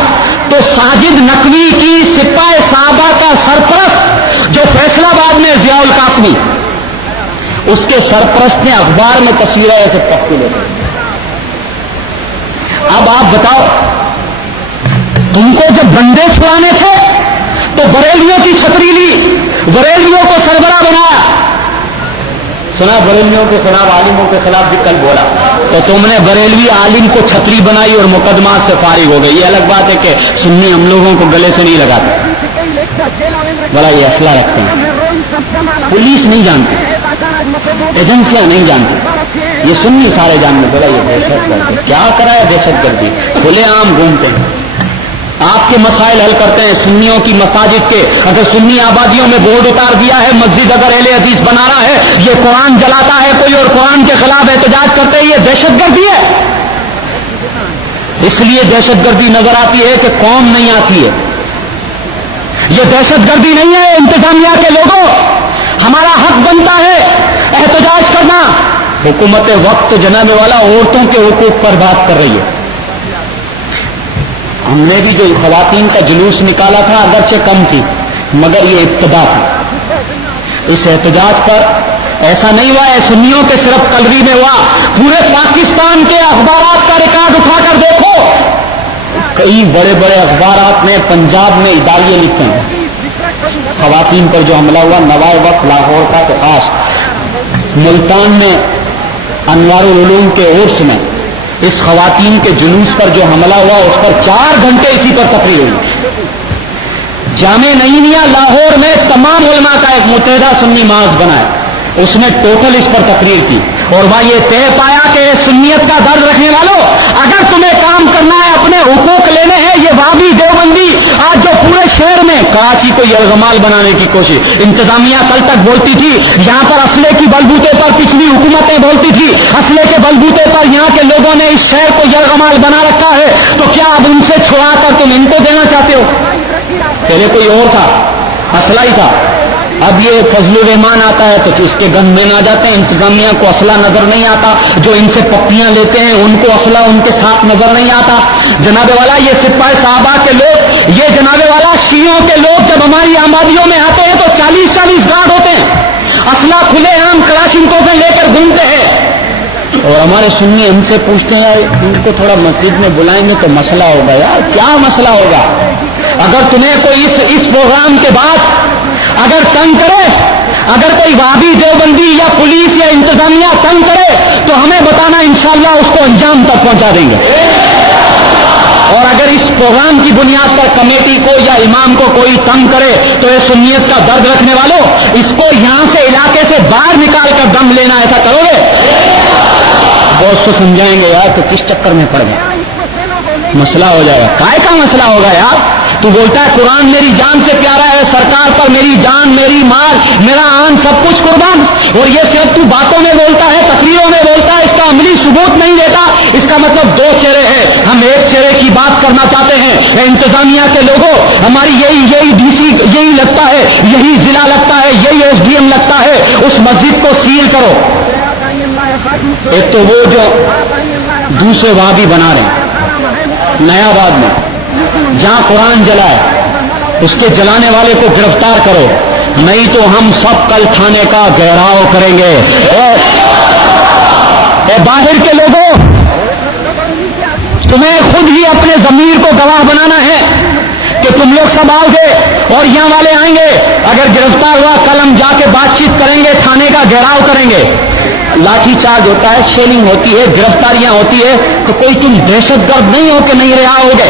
تو ساجد نقوی کی سپاہ صحابہ کا سرپرست جو فیصل آباد میں ضیاء القاسمی, اس کے سرپرست نے اخبار میں تصویریں ایسے پکڑ لی. اب آپ بتاؤ, تم کو جب بندے چھڑانے تھے تو بریلیوں کی چھتری لی, بریلیوں کو سربراہ بنایا. سنا بریلیوں کے خلاف, عالموں کے خلاف بھی کل بولا, تو تم نے بریلوی عالم کو چھتری بنائی اور مقدمات سے فارغ ہو گئی. یہ الگ بات ہے کہ سنی ہم لوگوں کو گلے سے نہیں لگاتے, بڑا یہ اسلحہ رکھتے ہیں. پولیس نہیں جانتی, ایجنسیاں نہیں جانتی, یہ سنی سارے جاننے. بڑا یہ دہشت گردی کیا کرا ہے, دہشت گردی کھلے عام گھومتے ہیں, آپ کے مسائل حل کرتے ہیں. سنیوں کی مساجد کے اگر سنی آبادیوں میں بورڈ اتار دیا ہے, مسجد اگر اہل حدیث بنا رہا ہے, یہ قرآن جلاتا ہے کوئی اور قرآن کے خلاف احتجاج کرتے ہیں, یہ دہشت گردی ہے. اس لیے دہشت گردی نظر آتی ہے کہ قوم نہیں آتی ہے. یہ دہشت گردی نہیں ہے انتظامیہ کے لوگوں, ہمارا حق بنتا ہے احتجاج کرنا. حکومت وقت جناب والا عورتوں کے حقوق پر بات کر رہی ہے. ہم نے بھی جو خواتین کا جلوس نکالا تھا اگرچہ کم تھی, مگر یہ ابتدا تھا. اس احتجاج پر ایسا نہیں ہوا ہے سنیوں کے صرف کلری میں ہوا, پورے پاکستان کے اخبارات کا ریکارڈ اٹھا کر دیکھو. کئی بڑے بڑے اخبارات نے پنجاب میں اداریے لکھے ہیں خواتین پر جو حملہ ہوا. نوائے وقت لاہور کا, تو خاص ملتان میں انوار العلوم کے عرس میں اس خواتین کے جلوس پر جو حملہ ہوا اس پر 4 گھنٹے اسی پر تقریر ہوئی. جامع نعیمیہ لاہور میں تمام علماء کا ایک متحدہ سنی محاذ بنا ہے, اس نے ٹوٹل اس پر تقریر کی اور وہاں یہ طے پایا کہ سنیت کا درد رکھنے والوں, اگر تمہیں کام کرنا ہے, اپنے حقوق لینے ہیں, یہ وہابی دیوبندی آج جو پورے شہر میں کراچی کو یرغمال بنانے کی کوشش, انتظامیہ کل تک بولتی تھی یہاں پر اسلحے کی بلبوتے پر پچھلی حکومتیں بولتی تھی اسلحے کے بلبوتے پر یہاں کے لوگوں نے اس شہر کو یرغمال بنا رکھا ہے, تو کیا اب ان سے چھڑا کر تم ان کو دینا چاہتے ہو؟ پہلے کوئی اور تھا, اسلحہ ہی تھا, اب یہ فضل الرحمان آتا ہے تو اس کے گن میں نہ جاتے ہیں. انتظامیہ کو اسلحہ نظر نہیں آتا, جو ان سے پپیاں لیتے ہیں ان کو اسلحہ ان کے ساتھ نظر نہیں آتا. جناب والا یہ سپاہ صحابہ کے لوگ, یہ جناب والا شیعوں کے لوگ جب ہماری آبادیوں میں آتے ہیں تو 40 گارڈ ہوتے ہیں, اسلحہ کھلے عام کلاشنکوفیں لے کر گھومتے ہیں. اور ہمارے سنی ہم سے پوچھتے ہیں یار ان کو تھوڑا مسجد میں بلائیں گے تو مسئلہ ہوگا. یار کیا مسئلہ ہوگا؟ اگر تمہیں کوئی اس پروگرام کے بعد اگر تنگ کرے, اگر کوئی وہابی دیوبندی یا پولیس یا انتظامیہ تنگ کرے تو ہمیں بتانا, انشاءاللہ اس کو انجام تک پہنچا دیں گے. اور اگر اس پروگرام کی بنیاد پر کمیٹی کو یا امام کو کوئی تنگ کرے تو یہ سنیت کا درد رکھنے والوں, اس کو یہاں سے علاقے سے باہر نکال کر دم لینا, ایسا کرو گے؟ بہت سے سمجھائیں گے یار تو کس چکر میں پڑ گئے, مسئلہ ہو جائے گا. کائے کا مسئلہ ہوگا یار؟ تو بولتا ہے قرآن میری جان سے پیارا ہے, سرکار پر میری جان, میری مال, میرا آن سب کچھ قربان, اور یہ صرف تو باتوں میں بولتا ہے, تقریروں میں بولتا ہے, اس کا عملی ثبوت نہیں دیتا. اس کا مطلب 2 چہرے ہیں. ہم ایک چہرے کی بات کرنا چاہتے ہیں. انتظامیہ کے لوگوں, ہماری یہی ڈی سی یہی لگتا ہے, یہی ضلع لگتا ہے, یہی ایس ڈی ایم لگتا ہے, اس مسجد کو سیل کرو. ایک تو وہ جو دوسرے وادی بنا رہے ہیں نیا آباد میں, جہاں قرآن جلا ہے, اس کے جلانے والے کو گرفتار کرو, نہیں تو ہم سب کل تھانے کا گھیراؤ کریں گے. اے باہر کے لوگوں, تمہیں خود ہی اپنے ضمیر کو گواہ بنانا ہے کہ تم لوگ سب آؤ گے اور یہاں والے آئیں گے. اگر گرفتار ہوا کل ہم جا کے بات چیت کریں گے, تھانے کا گھیراؤ کریں گے. لاٹھی چارج ہوتا ہے, شیلنگ ہوتی ہے, گرفتاریاں ہوتی ہے, تو کوئی تم دہشت گرد نہیں ہو کہ نہیں رہا ہوگے.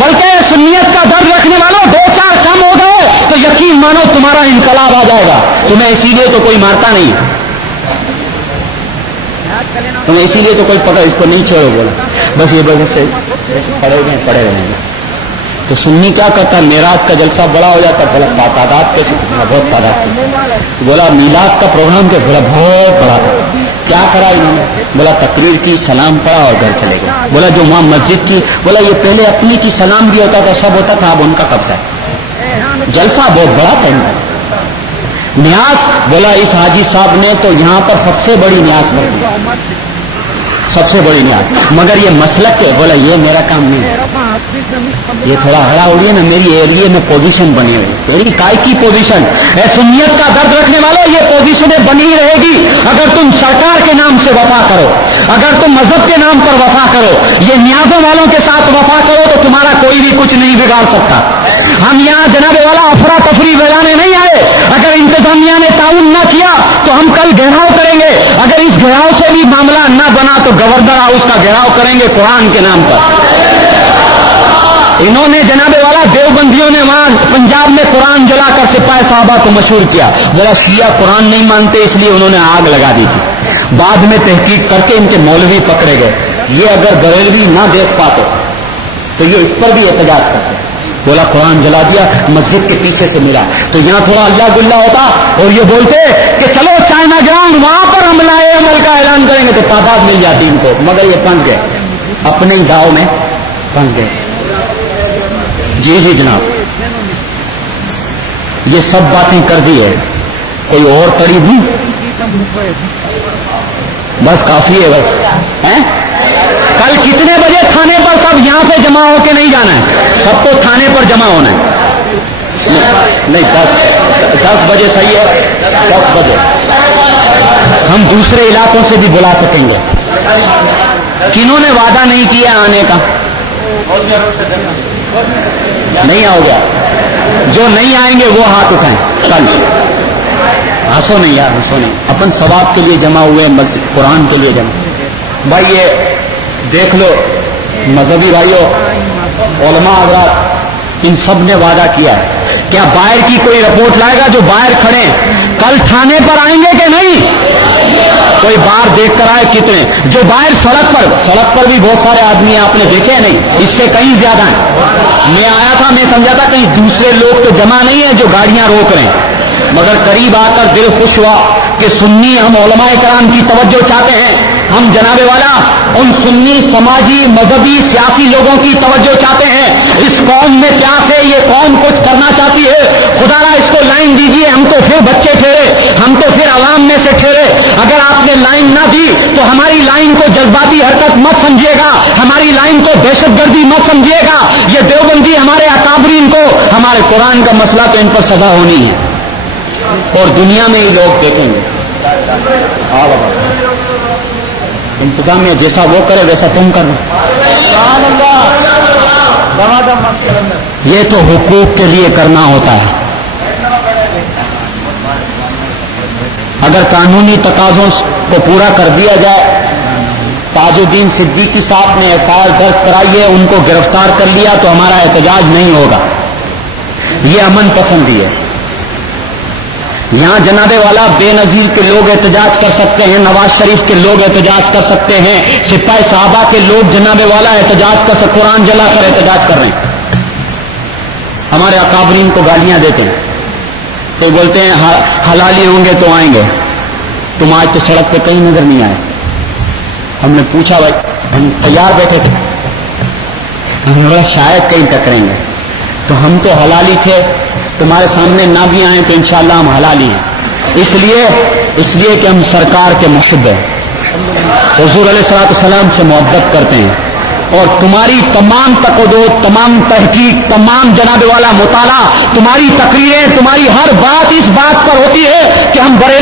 بلکہ سنیت کا درد رکھنے والوں 2-4 کم ہو گئے تو یقین مانو تمہارا انقلاب آ جائے گا. تمہیں اسی لیے تو کوئی مارتا نہیں, تمہیں اسی لیے تو کوئی پکڑ اس کو نہیں چھوڑو, بولا بس یہ وجہ سے پڑے رہیں گے. تو سنی کیا کرتا ہے, معراج کا جلسہ بڑا ہو جاتا, بولا تعداد کیسے, بہت تعداد. بولا میلاد کا پروگرام کیا, بولا بہت بڑا. کیا کرا انہوں نے, بولا تقریر کی, سلام پڑا اور گھر چلے گئے. بولا جو وہاں مسجد کی, بولا یہ پہلے اپنی کی سلام بھی ہوتا تھا, سب ہوتا تھا, اب ان کا قبضہ ہے. جلسہ بہت بڑا تھا. نیاز, بولا اس حاجی صاحب نے تو یہاں پر سب سے بڑی نیاز بڑی, سب سے بڑی نیاز, مگر یہ مسلک ہے. بولا یہ میرا کام نہیں ہے, یہ تھوڑا ہڑا اڑی ہے نا, میری ایریے میں پوزیشن بنی ہوئی, میری کائی کی پوزیشن ہے. سنیت کا درد رکھنے والوں یہ پوزیشنیں بنی رہے گی اگر تم سرکار کے نام سے وفا کرو, اگر تم مذہب کے نام پر وفا کرو, یہ نیازوں والوں کے ساتھ وفا کرو تو تمہارا کوئی بھی کچھ نہیں بگاڑ سکتا. ہم یہاں جناب والا افراتفری بجانے نہیں آئے. اگر انتظامیہ نے تعاون نہ کیا تو ہم کل گھیراؤ کریں گے. اگر اس گھیراؤ سے بھی معاملہ نہ بنا تو گورنر ہاؤس کا گھیراؤ کریں گے قرآن کے نام پر. انہوں نے جناب والا دیوبندیوں نے وہاں پنجاب میں قرآن جلا کر سپاہی صحابہ کو مشہور کیا. بولا شیعہ قرآن نہیں مانتے اس لیے انہوں نے آگ لگا دی تھی. بعد میں تحقیق کر کے ان کے مولوی پکڑے گئے. یہ اگر بریلوی نہ دیکھ پاتے تو یہ اس پر بھی احتجاج کرتے. بولا قرآن جلا دیا, مسجد کے پیچھے سے ملا تو یہاں تھوڑا اللہ گلا ہوتا اور یہ بولتے کہ چلو چائنا گراؤنڈ وہاں پر حملہ عمل کا اعلان کریں گے تو تعداد مل جاتی ان کو, مگر یہ پھنس گئے, اپنے ہی داؤ میں پھنس گئے. جی جی جناب, یہ سب باتیں کر دی ہے, کوئی اور قریب نہیں, بس کافی ہے بھائی. کل کتنے بجے تھانے پر سب یہاں سے جمع ہو کے نہیں جانا ہے, سب کو تھانے پر جمع ہونا ہے. نہیں 10 بجے صحیح ہے, 10 بجے ہم دوسرے علاقوں سے بھی بلا سکیں گے. کنہوں نے وعدہ نہیں کیا آنے کا, نہیں آؤ گیا, جو نہیں آئیں گے وہ ہاتھ اٹھائیں. کل ہنسو نہیں یار, ہنسو نہیں, اپن ثواب کے لیے جمع ہوئے, قرآن کے لیے جمع. بھائی یہ دیکھ لو, مذہبی بھائیوں, علماء حضرات, ان سب نے وعدہ کیا ہے. کیا باہر کی کوئی رپورٹ لائے گا جو باہر کھڑے کل تھانے پر آئیں گے کہ نہیں؟ کوئی باہر دیکھ کر آئے کتنے, جو باہر سڑک پر بھی بہت سارے آدمی ہیں, آپ نے دیکھے نہیں, اس سے کہیں زیادہ ہیں. میں آیا تھا, میں سمجھا تھا کہیں دوسرے لوگ تو جمع نہیں ہیں جو گاڑیاں روک رہے ہیں, مگر قریب آ کر دل خوش ہوا کہ سنی ہم علماء کرام کی توجہ چاہتے ہیں. ہم جناب والا ان سنی سماجی مذہبی سیاسی لوگوں کی توجہ چاہتے ہیں. اس قوم میں کیا سے یہ قوم کچھ کرنا چاہتی ہے, خدا را اس کو لائن دیجیے. ہم تو پھر بچے ٹھہرے, ہم تو پھر عوام میں سے ٹھہرے. اگر آپ نے لائن نہ دی تو ہماری لائن کو جذباتی حرکت مت سمجھیے گا, ہماری لائن کو دہشت گردی مت سمجھیے گا. یہ دیوبندی ہمارے اکابرین کو, ہمارے قرآن کا مسئلہ تو ان پر سزا ہونی ہے اور دنیا میں ہی لوگ دیکھیں گے. ہاں بابا, انتظامیہ جیسا وہ کرے ویسا تم کرنا. یہ تو حقوق کے لیے کرنا ہوتا ہے. اگر قانونی تقاضوں کو پورا کر دیا جائے, تاج الدین صدیقی صاحب نے FIR درج کرائی ہے, ان کو گرفتار کر لیا تو ہمارا احتجاج نہیں ہوگا. یہ امن پسندی ہے. یہاں جناب والا بے نظیر کے لوگ احتجاج کر سکتے ہیں, نواز شریف کے لوگ احتجاج کر سکتے ہیں, سپاہی صحابہ کے لوگ جناب والا احتجاج کر سکتے, قرآن جلا کر احتجاج کر رہے ہیں. ہمارے اکابرین کو گالیاں دیتے ہیں, تو بولتے ہیں حلالی ہوں گے تو آئیں گے. تم آج تو سڑک پہ کہیں نظر نہیں آئے. ہم نے پوچھا, بھائی ہم تیار بیٹھے تھے, ہم نے بولا شاید کہیں ٹکریں گے, تو ہم تو حلالی تھے, تمہارے سامنے نہ بھی آئیں تو انشاءاللہ ہم حلالی ہیں. اس لیے کہ ہم سرکار کے محب ہیں, حضور علیہ الصلوۃ والسلام سے محبت کرتے ہیں, اور تمہاری تمام تقدس, تمام تحقیق, تمام جناب والا مطالعہ, تمہاری تقریریں, تمہاری ہر بات اس بات پر ہوتی ہے کہ ہم بڑے